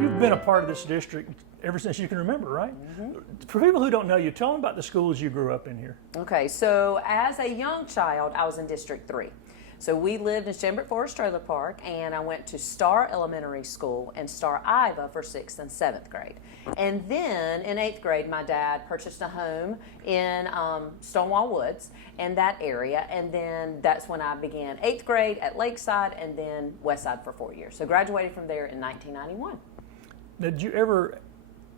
You've been a part of this district ever since you can remember, right? For people who don't know you, tell them about the schools you grew up in here. Okay, so as a young child, I was in District 3. So we lived in Shenbrook Forest Trailer Park, and I went to Star Elementary School and Star Iva for 6th and 7th grade. And then in 8th grade, my dad purchased a home in Stonewall Woods and that area, and then that's when I began 8th grade at Lakeside and then Westside for 4 years. So graduated from there in 1991. Did you ever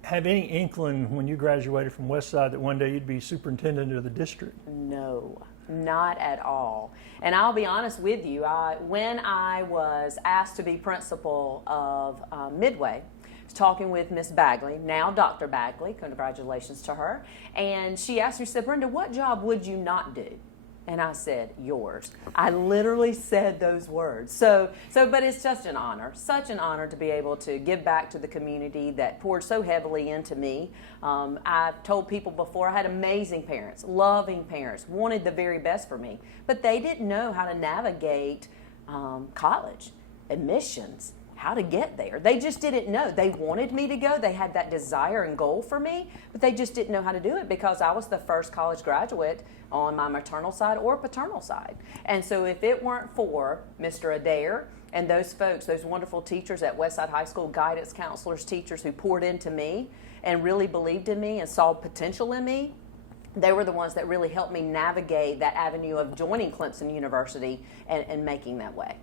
have any inkling when you graduated from Westside that one day you'd be superintendent of the district? No, not at all. And I'll be honest with you, when I was asked to be principal of Midway, I was talking with Miss Bagley, now Dr. Bagley, congratulations to her, and she asked me, she said, Brenda, what job would you not do? And I said, yours. I literally said those words. But it's just an honor, such an honor to be able to give back to the community that poured so heavily into me. I've told people before, I had amazing parents, loving parents, wanted the very best for me, but they didn't know how to navigate college, admissions, how to get there. They just didn't know. They wanted me to go. They had that desire and goal for me, but they just didn't know how to do it because I was the first college graduate on my maternal side or paternal side. And so if it weren't for Mr. Adair and those folks, those wonderful teachers at Westside High School, guidance counselors, teachers who poured into me and really believed in me and saw potential in me, they were the ones that really helped me navigate that avenue of joining Clemson University and making that way.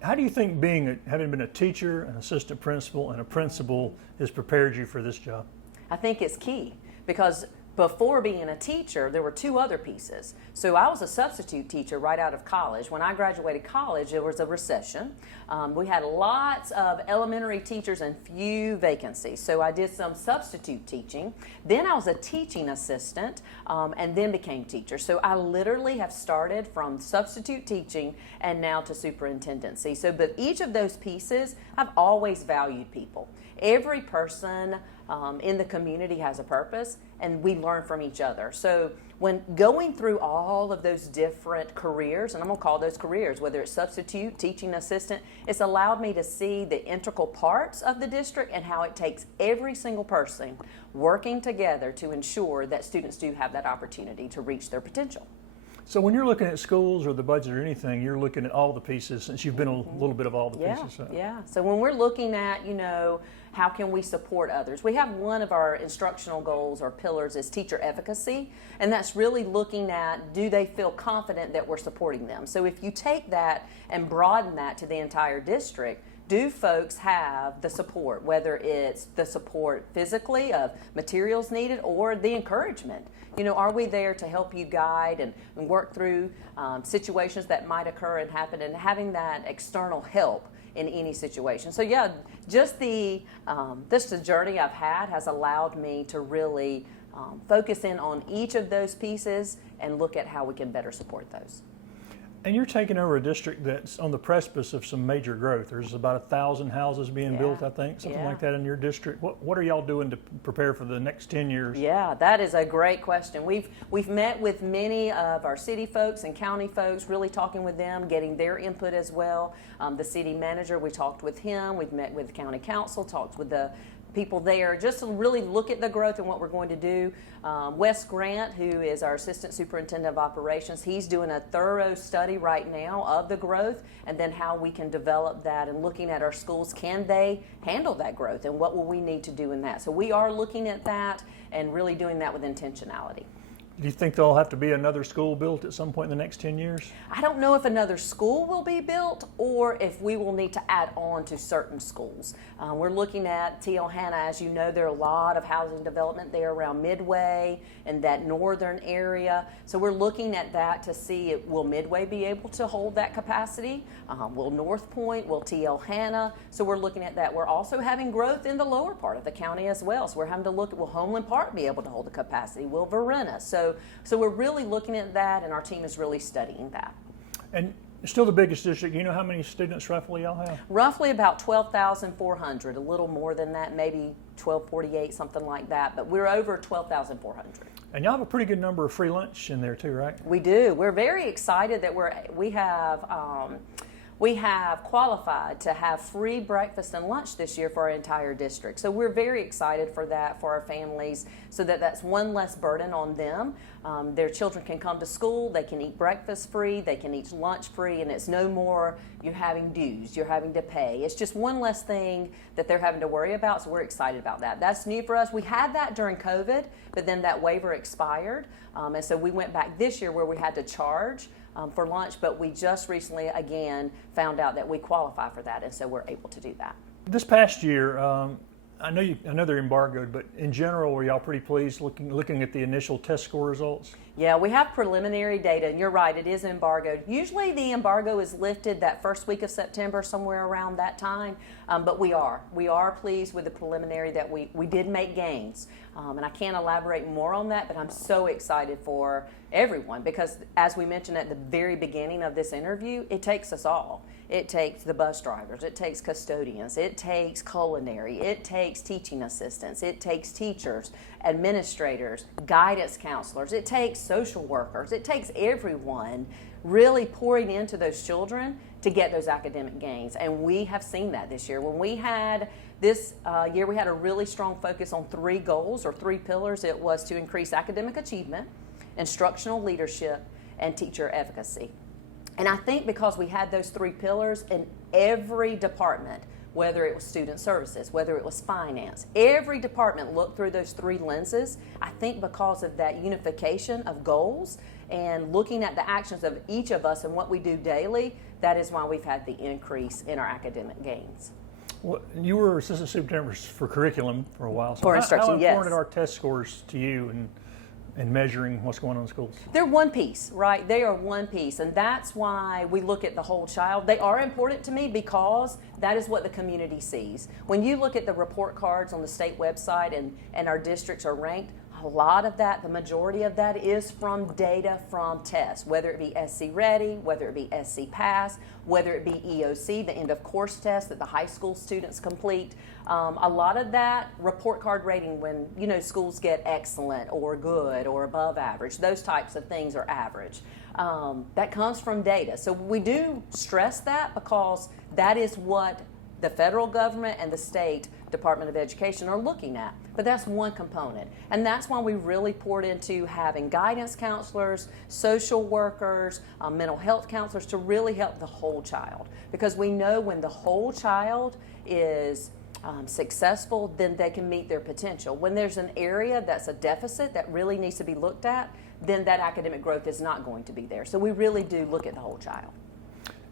How do you think having been a teacher, an assistant principal, and a principal has prepared you for this job? I think it's key because before being a teacher, there were two other pieces. So I was a substitute teacher right out of college. When I graduated college, there was a recession. We had lots of elementary teachers and few vacancies. So I did some substitute teaching. Then I was a teaching assistant and then became teacher. So I literally have started from substitute teaching and now to superintendency. But each of those pieces, I've always valued people. Every person in the community has a purpose, and we learn from each other. So when going through all of those different careers, and I'm going to call those careers, whether it's substitute, teaching assistant, it's allowed me to see the integral parts of the district and how it takes every single person working together to ensure that students do have that opportunity to reach their potential. So when you're looking at schools or the budget or anything, you're looking at all the pieces since you've been a little bit of all the pieces. Yeah. So when we're looking at, how can we support others? We have one of our instructional goals or pillars is teacher efficacy, and that's really looking at, do they feel confident that we're supporting them? So if you take that and broaden that to the entire district, do folks have the support, whether it's the support physically of materials needed or the encouragement? Are we there to help you guide and work through situations that might occur and happen, and having that external help in any situation? So yeah, just the journey I've had has allowed me to really focus in on each of those pieces and look at how we can better support those. And you're taking over a district that's on the precipice of some major growth. There's about 1,000 houses being built, I think, something like that in your district. What are y'all doing to prepare for the next 10 years? Yeah, that is a great question. We've met with many of our city folks and county folks, really talking with them, getting their input as well. The city manager, we talked with him. We've met with the county council, talked with the people there, just to really look at the growth and what we're going to do. Wes Grant, who is our Assistant Superintendent of Operations, he's doing a thorough study right now of the growth and then how we can develop that and looking at our schools. Can they handle that growth and what will we need to do in that? So we are looking at that and really doing that with intentionality. Do you think there'll have to be another school built at some point in the next 10 years? I don't know if another school will be built or if we will need to add on to certain schools. We're looking at T.L. Hanna. As you know, there are a lot of housing development there around Midway and that northern area. So we're looking at that to see, will Midway be able to hold that capacity? Will North Point? Will T.L. Hanna? So we're looking at that. We're also having growth in the lower part of the county as well. So we're having to look at, will Homeland Park be able to hold the capacity? Will Verena? So we're really looking at that, and our team is really studying that. And still the biggest district. You know how many students roughly y'all have? Roughly about 12,400, a little more than that, maybe 1248, something like that, but we're over 12,400. And y'all have a pretty good number of free lunch in there too, right? We do. We're very excited that we have we have qualified to have free breakfast and lunch this year for our entire district. So we're very excited for that for our families, so that that's one less burden on them. Their children can come to school, they can eat breakfast free, they can eat lunch free, and it's no more you're having dues, you're having to pay. It's just one less thing that they're having to worry about, so we're excited about that. That's new for us. We had that during COVID, but then that waiver expired, and so we went back this year where we had to charge for lunch, but we just recently again found out that we qualify for that, and so we're able to do that. This past year, I know they're embargoed, but in general, were y'all pretty pleased looking at the initial test score results? Yeah, we have preliminary data, and you're right, it is embargoed. Usually the embargo is lifted that first week of September, somewhere around that time, but we are pleased with the preliminary that we did make gains. And I can't elaborate more on that, but I'm so excited for everyone because, as we mentioned at the very beginning of this interview, it takes us all. It takes the bus drivers, it takes custodians, it takes culinary, it takes teaching assistants, it takes teachers, administrators, guidance counselors, it takes social workers, it takes everyone really pouring into those children to get those academic gains. And we have seen that this year. When we had this year, we had a really strong focus on 3 goals or 3 pillars. It was to increase academic achievement, instructional leadership, and teacher efficacy. And I think because we had those 3 pillars in every department, whether it was student services, whether it was finance, every department looked through those 3 lenses. I think because of that unification of goals and looking at the actions of each of us and what we do daily, that is why we've had the increase in our academic gains. Well, you were assistant superintendent for curriculum for a while. So For instruction, how yes. important are test scores to you and measuring what's going on in schools? They're one piece, right? They are one piece, and that's why we look at the whole child. They are important to me because that is what the community sees. When you look at the report cards on the state website and our districts are ranked, a lot of that, the majority of that is from data from tests, whether it be SC Ready, whether it be SC Pass, whether it be EOC, the end of course test that the high school students complete. A lot of that report card rating when, schools get excellent or good or above average, those types of things are average. That comes from data. So we do stress that because that is what the federal government and the state Department of Education are looking at. But that's one component. And that's why we really poured into having guidance counselors, social workers, mental health counselors to really help the whole child. Because we know when the whole child is successful, then they can meet their potential. When there's an area that's a deficit that really needs to be looked at, then that academic growth is not going to be there. So we really do look at the whole child.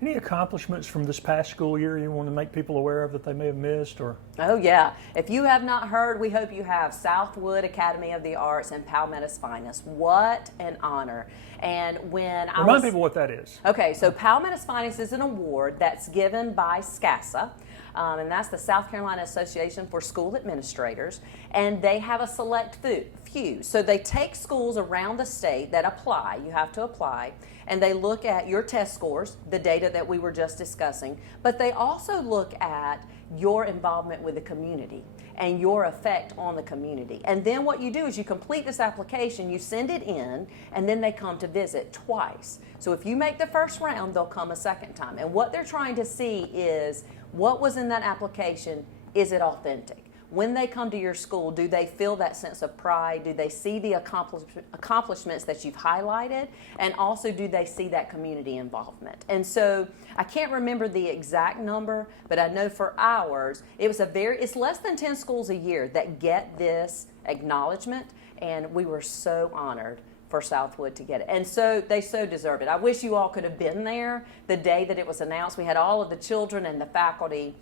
Any accomplishments from this past school year you want to make people aware of that they may have missed? Or Oh yeah, if you have not heard, we hope you have. Southwood Academy of the Arts and Palmetto's Finest. What an honor. And when remind people what that is. Okay, so Palmetto's Finest is an award that's given by SCASA. And that's the South Carolina Association for School Administrators, and they have a select few. So they take schools around the state that apply, you have to apply, and they look at your test scores, the data that we were just discussing, but they also look at your involvement with the community and your effect on the community. And then what you do is you complete this application, you send it in, and then they come to visit twice. So if you make the first round, they'll come a second time. And what they're trying to see is what was in that application, is it authentic? When they come to your school, do they feel that sense of pride? Do they see the accomplishments that you've highlighted? And also, do they see that community involvement? And so I can't remember the exact number, but I know for ours, it's less than 10 schools a year that get this acknowledgement, and we were so honored for Southwood to get it. And so they so deserve it. I wish you all could have been there the day that it was announced. We had all of the children and the faculty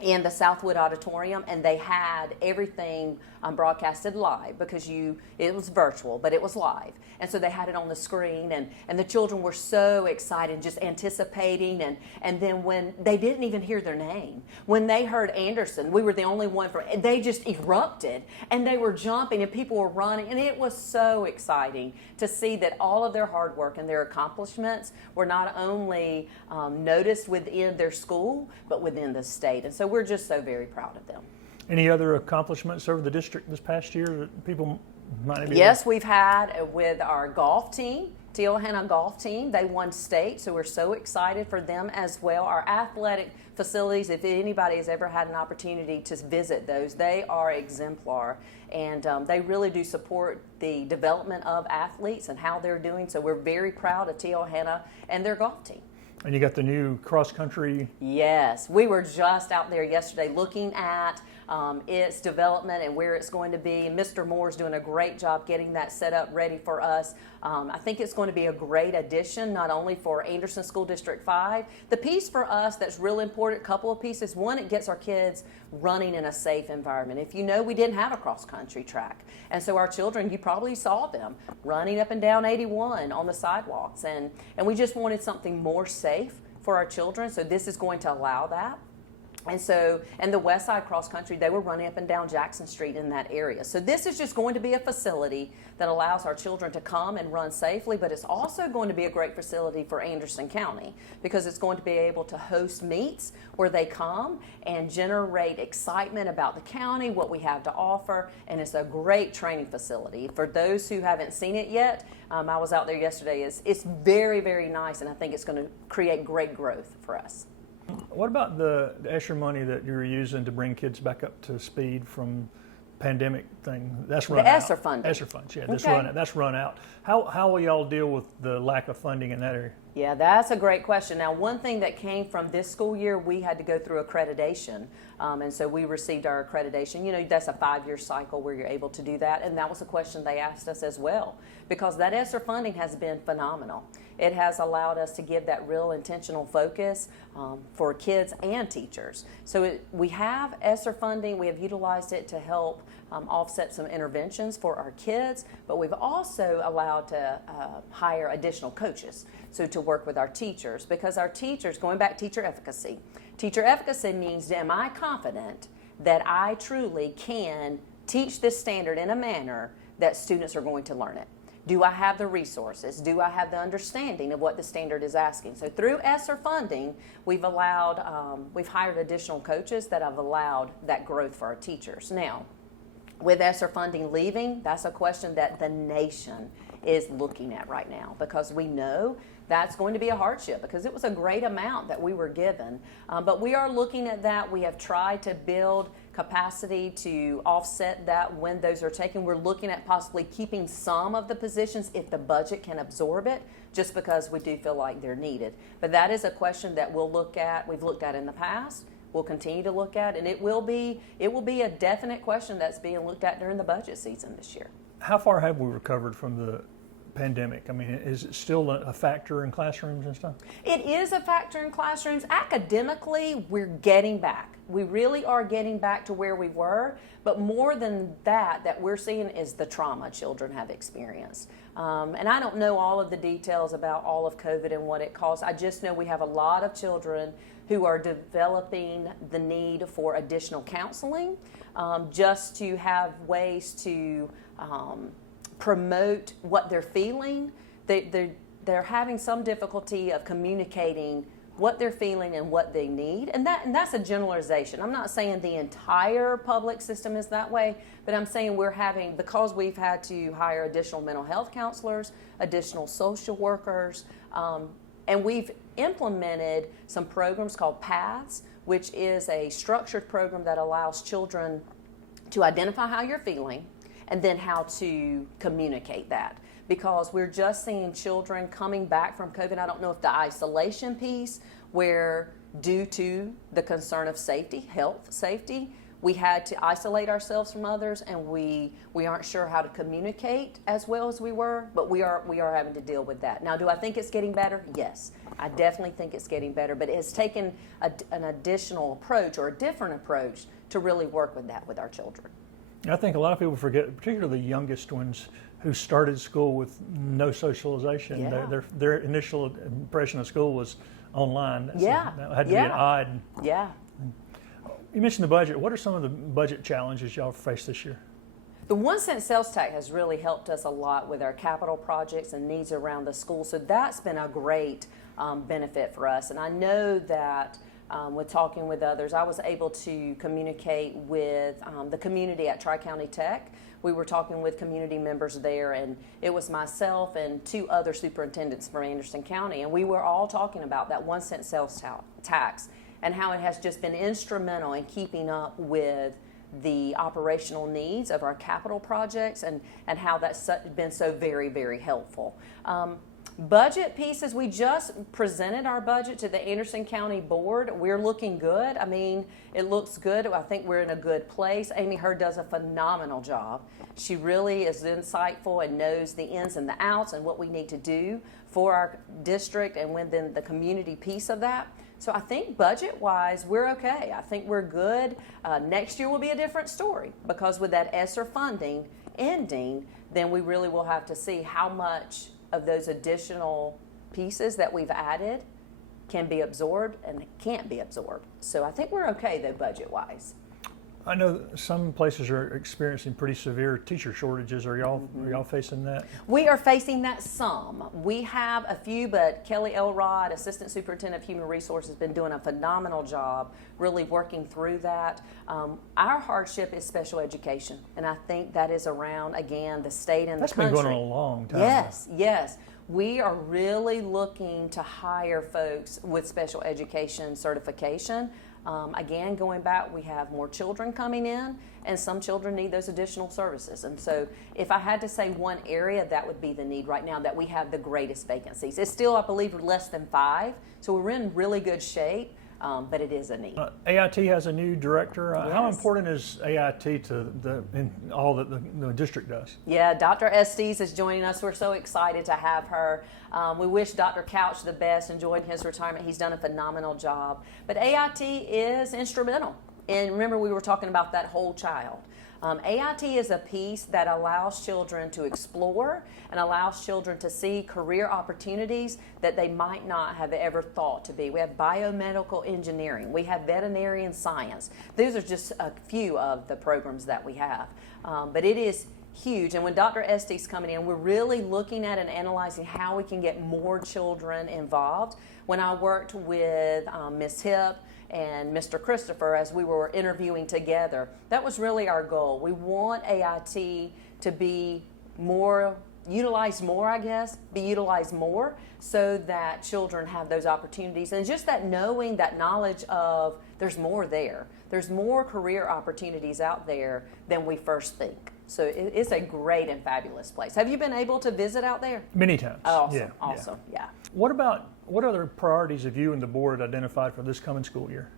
in the Southwood Auditorium, and they had everything broadcasted live because it was virtual, but it was live. And so they had it on the screen, and the children were so excited, just anticipating, and then when they didn't even hear their name, when they heard Anderson, we were the only one they just erupted, and they were jumping, and people were running, and it was so exciting to see that all of their hard work and their accomplishments were not only noticed within their school, but within the state. And so we're just so very proud of them. Any other accomplishments over the district this past year that people might be? Yes, we've had with our golf team. Tijuana golf team, they won state, so we're so excited for them as well. Our athletic facilities, if anybody has ever had an opportunity to visit those, they are exemplar, and they really do support the development of athletes and how they're doing. So we're very proud of Tijuana and their golf team. And you got the new cross country. Yes, we were just out there yesterday looking at its development and where it's going to be. And Mr. Moore's doing a great job getting that set up ready for us. I think it's going to be a great addition, not only for Anderson School District 5. The piece for us that's real important, couple of pieces. One, it gets our kids running in a safe environment. If you know, we didn't have a cross-country track. And so our children, you probably saw them running up and down 81 on the sidewalks. And we just wanted something more safe for our children, so this is going to allow that. And the West Side Cross Country, they were running up and down Jackson Street in that area. So this is just going to be a facility that allows our children to come and run safely, but it's also going to be a great facility for Anderson County because it's going to be able to host meets where they come and generate excitement about the county, what we have to offer, and it's a great training facility. For those who haven't seen it yet, I was out there yesterday. It's very, very nice, and I think it's going to create great growth for us. What about the extra money that you're using to bring kids back up to speed from pandemic thing? That's run out. The ESSER funding. ESSER funds, yeah. Okay. That's run out. How will y'all deal with the lack of funding in that area? Yeah, that's a great question. Now, one thing that came from this school year, we had to go through accreditation. And so we received our accreditation. You know, that's a 5-year cycle where you're able to do that. And that was a question they asked us as well, because that ESSER funding has been phenomenal. It has allowed us to give that real intentional focus for kids and teachers. So we have ESSER funding. We have utilized it to help offset some interventions for our kids, but we've also allowed to hire additional coaches, so to work with our teachers, because our teachers, going back to teacher efficacy means, am I confident that I truly can teach this standard in a manner that students are going to learn it? Do I have the resources? Do I have the understanding of what the standard is asking? So through ESSER funding, we've hired additional coaches that have allowed that growth for our teachers. Now, with ESSER funding leaving, that's a question that the nation is looking at right now, because we know that's going to be a hardship because it was a great amount that we were given. But we are looking at that. We have tried to build capacity to offset that when those are taken. We're looking at possibly keeping some of the positions if the budget can absorb it, just because we do feel like they're needed. But that is a question that we'll look at. We've looked at in the past. We'll continue to look at, and it will be a definite question that's being looked at during the budget season this year. How far have we recovered from the pandemic? I mean, is it still a factor in classrooms and stuff? It is a factor in classrooms. Academically, we're getting back. We really are getting back to where we were, but more than that we're seeing is the trauma children have experienced. And I don't know all of the details about all of COVID and what it caused. I just know we have a lot of children who are developing the need for additional counseling, just to have ways to promote what they're feeling. They're having some difficulty of communicating what they're feeling and what they need, and that's a generalization. I'm not saying the entire public system is that way, but I'm saying because we've had to hire additional mental health counselors, additional social workers, and we've implemented some programs called Paths, which is a structured program that allows children to identify how you're feeling and then how to communicate that. Because we're just seeing children coming back from COVID. I don't know if the isolation piece, where due to the concern of safety, health safety, we had to isolate ourselves from others, and we aren't sure how to communicate as well as we were, but we are having to deal with that. Now, do I think it's getting better? Yes, I definitely think it's getting better, but it has taken an additional approach or a different approach to really work with that with our children. I think a lot of people forget, particularly the youngest ones who started school with no socialization. Yeah. Their initial impression of school was online. Yeah. That had to be an odd. Yeah. You mentioned the budget. What are some of the budget challenges y'all face this year? The 1 cent sales tax has really helped us a lot with our capital projects and needs around the school. So that's been a great benefit for us. And I know that with talking with others, I was able to communicate with the community at Tri-County Tech. We were talking with community members there, and it was myself and 2 other superintendents from Anderson County, and we were all talking about that 1 cent sales tax and how it has just been instrumental in keeping up with the operational needs of our capital projects, and how that's been so very, very helpful. Budget pieces, we just presented our budget to the Anderson County Board. We're looking good. I mean, it looks good. I think we're in a good place. Amy Hurd does a phenomenal job. She really is insightful and knows the ins and the outs and what we need to do for our district and within the community piece of that. So I think budget-wise, we're okay. I think we're good. Next year will be a different story, because with that ESSER funding ending, then we really will have to see how much of those additional pieces that we've added can be absorbed and can't be absorbed. So I think we're okay, though, budget-wise. I know some places are experiencing pretty severe teacher shortages. Are y'all facing that? We are facing that some. We have a few, but Kelly Elrod, Assistant Superintendent of Human Resources, has been doing a phenomenal job really working through that. Our hardship is special education, and I think that is around, again, the state and That's the country. been going on a long time. Yes. We are really looking to hire folks with special education certification. Again, going back, we have more children coming in, and some children need those additional services. And so if I had to say one area, that would be the need right now that we have the greatest vacancies. It's still, I believe, less than 5, so we're in really good shape, but it is a need. AIT has a new director. How Yes. important is AIT to all that the district does? Yeah, Dr. Estes is joining us. We're so excited to have her. We wish Dr. Couch the best, enjoying his retirement. He's done a phenomenal job. But AIT is instrumental. And remember, we were talking about that whole child. AIT is a piece that allows children to explore and allows children to see career opportunities that they might not have ever thought to be. We have biomedical engineering. We have veterinarian science. These are just a few of the programs that we have. But it is huge. And when Dr. Estes coming in, we're really looking at and analyzing how we can get more children involved. When I worked with Ms. Hip and Mr. Christopher as we were interviewing together, that was really our goal. We want AIT to be utilized more so that children have those opportunities. And just that knowing, that knowledge of there's more there. There's more career opportunities out there than we first think. So it's a great and fabulous place. Have you been able to visit out there? Many times. Awesome. Yeah. What other priorities have you and the board identified for this coming school year?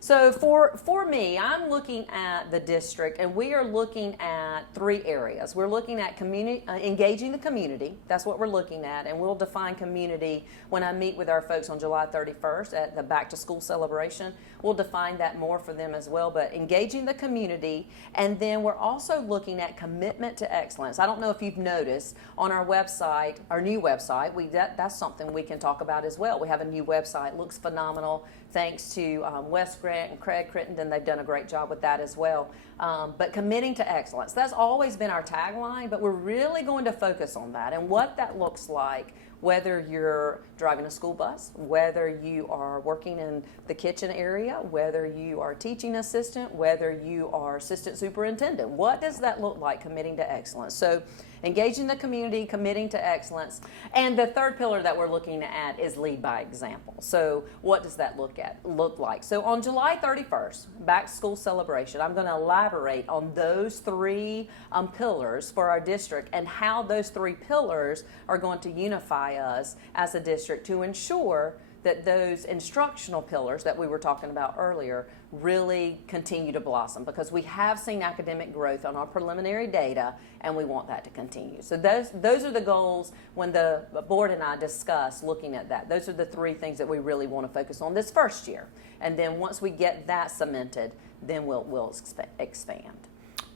So for me, I'm looking at the district, and we are looking at 3 areas. We're looking at engaging the community. That's what we're looking at, and we'll define community when I meet with our folks on July 31st at the Back to School celebration. We'll define that more for them as well, but engaging the community, and then we're also looking at commitment to excellence. I don't know if you've noticed on our website, our new website, that's something we can talk about as well. We have a new website. It looks phenomenal. Thanks to Wes Grant and Craig Crittenden. They've done a great job with that as well. But committing to excellence, that's always been our tagline, but we're really going to focus on that and what that looks like, whether you're driving a school bus, whether you are working in the kitchen area, whether you are a teaching assistant, whether you are assistant superintendent. What does that look like, committing to excellence? So engaging the community, committing to excellence. And the third pillar that we're looking at is lead by example. So what does that look like? So on July 31st, Back to School celebration, I'm going to elaborate on those 3 pillars for our district and how those 3 pillars are going to unify us as a district to ensure that those instructional pillars that we were talking about earlier really continue to blossom, because we have seen academic growth on our preliminary data, and we want that to continue. So those are the goals when the board and I discuss looking at that. Those are the 3 things that we really want to focus on this first year. And then once we get that cemented, then we'll expand.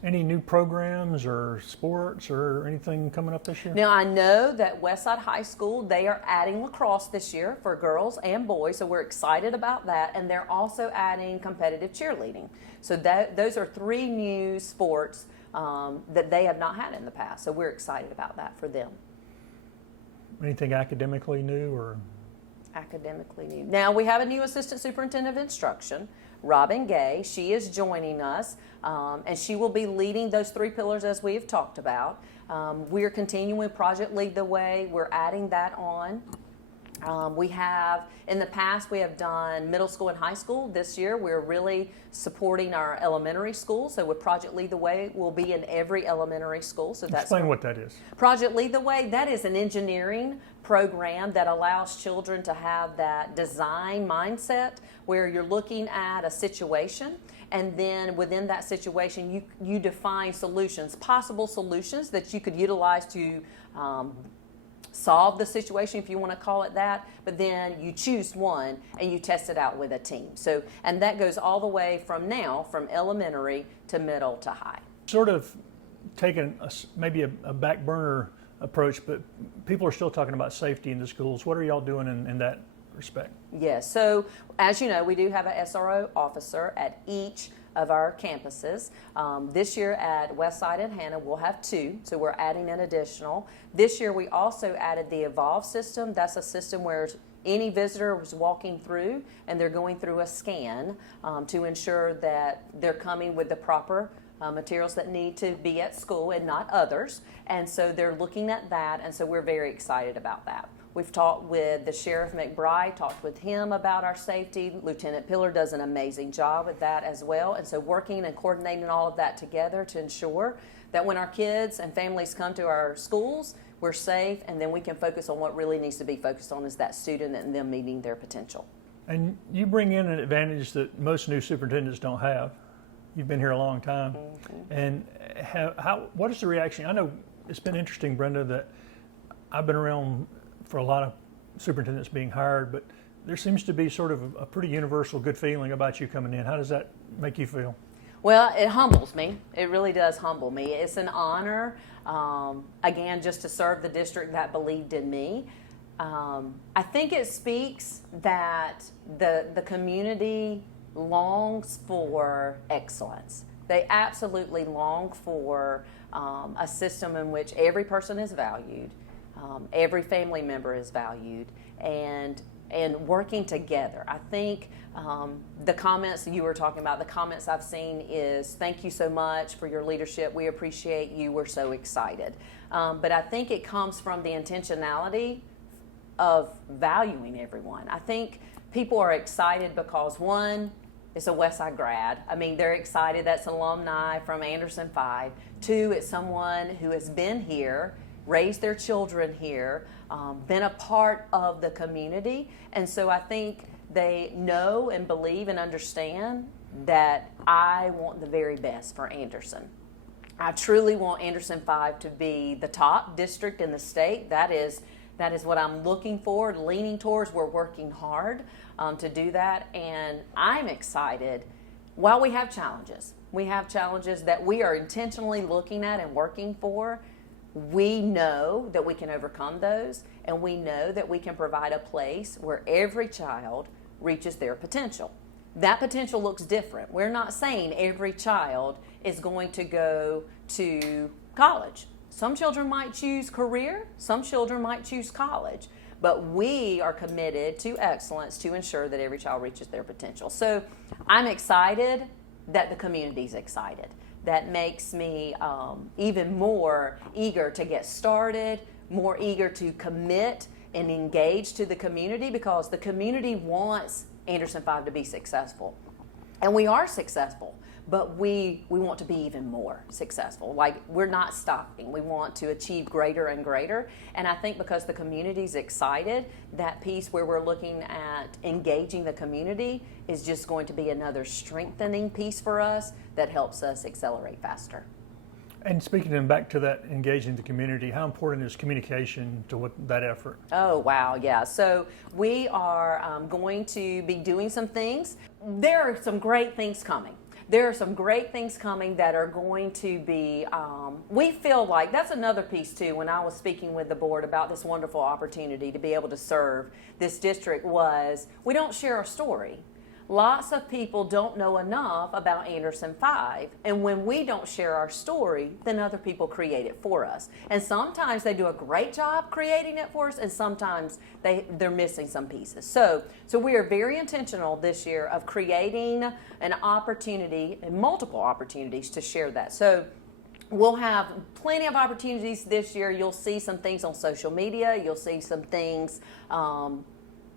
Any new programs or sports or anything coming up this year? Now, I know that Westside High School, they are adding lacrosse this year for girls and boys, so we're excited about that. And they're also adding competitive cheerleading. So those are 3 new sports that they have not had in the past. So we're excited about that for them. Anything academically new or? academically new. Now we have a new assistant superintendent of instruction, Robin Gay. She is joining us, and she will be leading those 3 pillars as we have talked about. We're continuing Project Lead the Way. We're adding that on. We have, in the past, we have done middle school and high school. This year, we're really supporting our elementary school. So with Project Lead the Way, we'll be in every elementary school. So that's Explain what that is. Project Lead the Way, that is an engineering program that allows children to have that design mindset where you're looking at a situation, and then within that situation you define solutions, possible solutions that you could utilize to solve the situation, if you want to call it that, but then you choose one and you test it out with a team. So, and that goes all the way from elementary to middle to high. Sort of taking maybe a back burner approach, but people are still talking about safety in the schools. What are y'all doing in that respect? Yes, so as you know, we do have a SRO officer at each of our campuses. This year at Westside and Hannah, we'll have 2, so we're adding an additional. This year we also added the Evolve system. That's a system where any visitor was walking through and they're going through a scan to ensure that they're coming with the proper materials that need to be at school and not others. And so they're looking at that, and so we're very excited about that. We've talked with the Sheriff McBride, talked with him about our safety. Lieutenant Pillar does an amazing job with that as well. And so working and coordinating all of that together to ensure that when our kids and families come to our schools, we're safe, and then we can focus on what really needs to be focused on is that student and them meeting their potential. And you bring in an advantage that most new superintendents don't have. You've been here a long time. Mm-hmm. And what is the reaction? I know it's been interesting, Brenda, that I've been around for a lot of superintendents being hired, but there seems to be sort of a pretty universal good feeling about you coming in. How does that make you feel? Well, it humbles me. It really does humble me. It's an honor, again, just to serve the district that believed in me. I think it speaks that the community longs for excellence. They absolutely long for a system in which every person is valued, every family member is valued, and working together. I think the comments you were talking about, the comments I've seen is, thank you so much for your leadership. We appreciate you. We're so excited. But I think it comes from the intentionality of valuing everyone. I think people are excited because, one, it's a Westside grad. I mean, they're excited. That's an alumni from Anderson 5. 2, it's someone who has been here, raised their children here, been a part of the community. And so I think they know and believe and understand that I want the very best for Anderson. I truly want Anderson 5 to be the top district in the state. That is what I'm looking for, leaning towards. We're working hard to do that. And I'm excited. While we have challenges that we are intentionally looking at and working for, we know that we can overcome those, and we know that we can provide a place where every child reaches their potential. That potential looks different. We're not saying every child is going to go to college. Some children might choose career, some children might choose college, but we are committed to excellence to ensure that every child reaches their potential. So I'm excited that the community's excited. That makes me even more eager to get started, more eager to commit and engage to the community, because the community wants Anderson 5 to be successful. And we are successful, but we want to be even more successful. Like, we're not stopping. We want to achieve greater and greater. And I think because the community's excited, that piece where we're looking at engaging the community is just going to be another strengthening piece for us that helps us accelerate faster. And speaking then back to that engaging the community, how important is communication to that effort? Oh, wow, yeah. So we are going to be doing some things. There are some great things coming. There are some great things coming that are going to be, we feel like, that's another piece too, when I was speaking with the board about this wonderful opportunity to be able to serve this district, was we don't share our story. lots of people don't know enough about Anderson 5, and when we don't share our story, then other people create it for us. And sometimes they do a great job creating it for us, and sometimes they're missing some pieces. So we are very intentional this year of creating an opportunity and multiple opportunities to share that. So we'll have plenty of opportunities this year. You'll see some things on social media. You'll see some things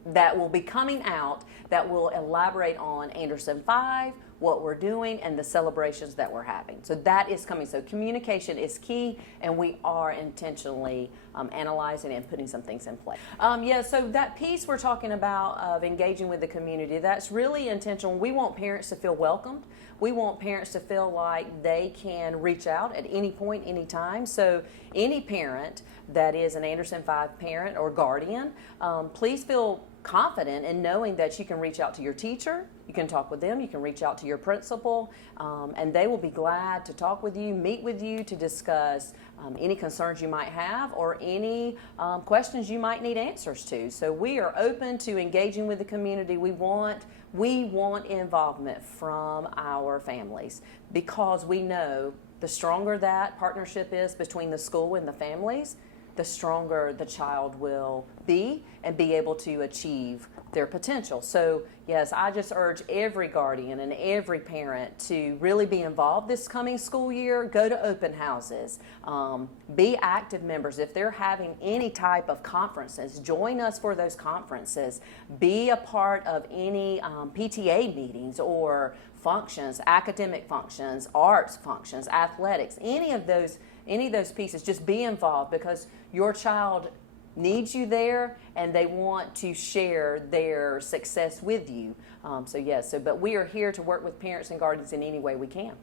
that will be coming out that will elaborate on Anderson 5, what we're doing, and the celebrations that we're having. So that is coming. So communication is key, and we are intentionally analyzing and putting some things in place. So that piece we're talking about of engaging with the community, that's really intentional. We want parents to feel welcomed. We want parents to feel like they can reach out at any point, any time. So any parent that is an Anderson 5 parent or guardian, please feel confident in knowing that you can reach out to your teacher, you can talk with them, you can reach out to your principal, and they will be glad to talk with you, meet with you to discuss any concerns you might have or any questions you might need answers to. So we are open to engaging with the community. We want involvement from our families because we know the stronger that partnership is between the school and the families, the stronger the child will be and be able to achieve their potential. So yes, I just urge every guardian and every parent to really be involved this coming school year. Go to open houses, be active members. If they're having any type of conferences, join us for those conferences. Be a part of any PTA meetings or functions, academic functions, arts functions, athletics, any of those pieces. Just be involved because your child needs you there and they want to share their success with you. But we are here to work with parents and guardians in any way we can.